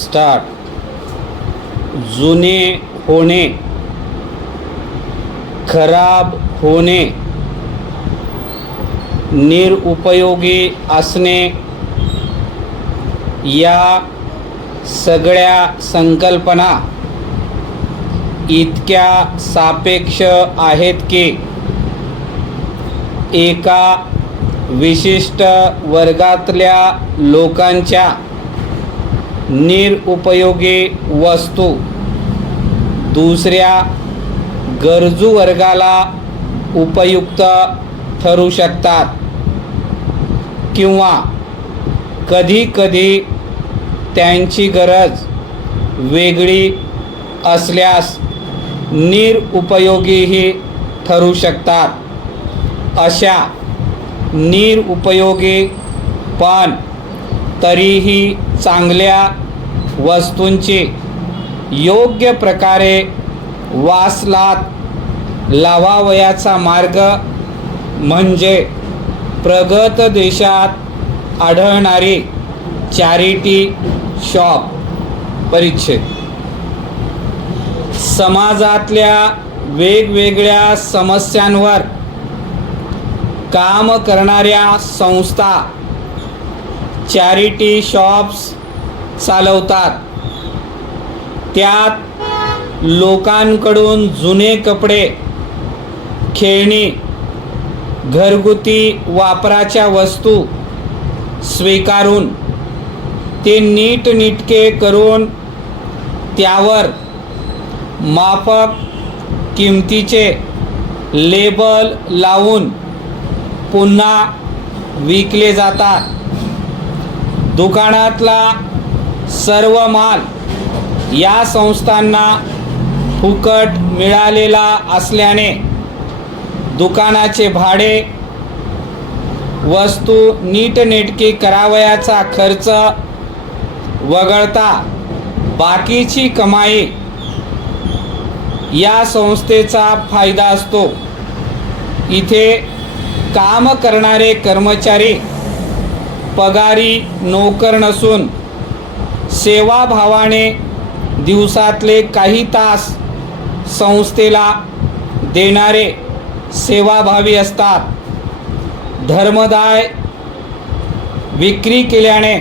Start. जुने होणे, खराब होणे, निरुपयोगी असणे या सगळ्या संकल्पना इतक्या सापेक्ष आहेत की एका विशिष्ट वर्गातल्या लोकांच्या निरुपयोगी वस्तू दुसऱ्या गरजू वर्गाला उपयुक्त ठरू शकतात किंवा कधी-कधी त्यांची गरज वेगळी असल्यास निरुपयोगीही ठरू शकतात. अशा निरुपयोगी पण तरीही चांगल्या वस्तूंची योग्य प्रकारे वासलात लावावयाचा मार्ग म्हणजे प्रगत देशात आढळणारी चॅरिटी शॉप. परिच्छेद. समाजातल्या वेगवेगळ्या समस्यांवर काम करणाऱ्या संस्था चॅरिटी शॉप्स चालवतात. त्यात लोकांकडून जुने कपडे, खेळणी, घरगुती वापराच्या वस्तू स्वीकारून ते नीटनेटके करून त्यावर माफक किमतीचे लेबल लावून पुन्हा विकले जातात. दुकानातला सर्व माल या संस्थांना फुकट मिळालेला असल्याने दुकानाचे भाडे, वस्तू नीटनेटकी करावयाचा खर्च वगळता बाकीची कमाई या संस्थेचा फायदा असतो. इथे काम करणारे कर्मचारी पगारी नोकर नसून सेवाभावाने दिवसातले काही तास संस्थेला देणारे सेवाभावी असतात. धर्मदाय विक्री केल्याने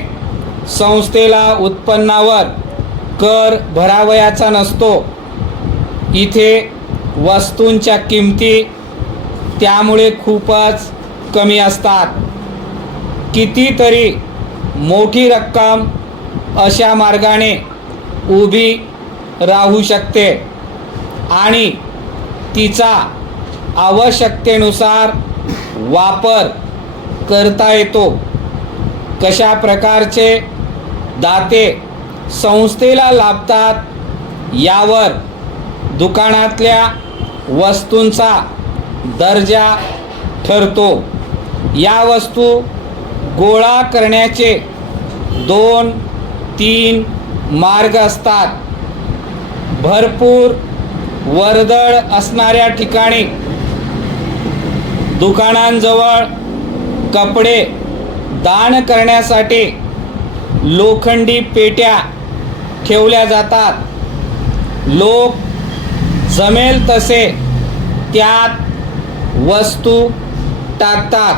संस्थेला उत्पन्नावर कर भरावयाचा नसतो. इथे वस्तूंच्या किमती त्यामुळे खूपच कमी असतात. कितीतरी मोठी रक्कम अशा मार्गाने उभी राहू शकते आणि तिचा आवश्यकतेनुसार वापर करता येतो. कशा प्रकारचे दाते संस्थेला लाभतात यावर दुकानातल्या वस्तूंचा दर्जा ठरतो. या वस्तू गोळा करण्याचे 2-3 मार्ग असतात. भरपूर वर्दळ असणाऱ्या ठिकाणी दुकानांजवळ कपडे दान करण्यासाठी लोखंडी पेट्या ठेवल्या जातात. लोक जमेल तसे त्यात वस्तू टाकतात.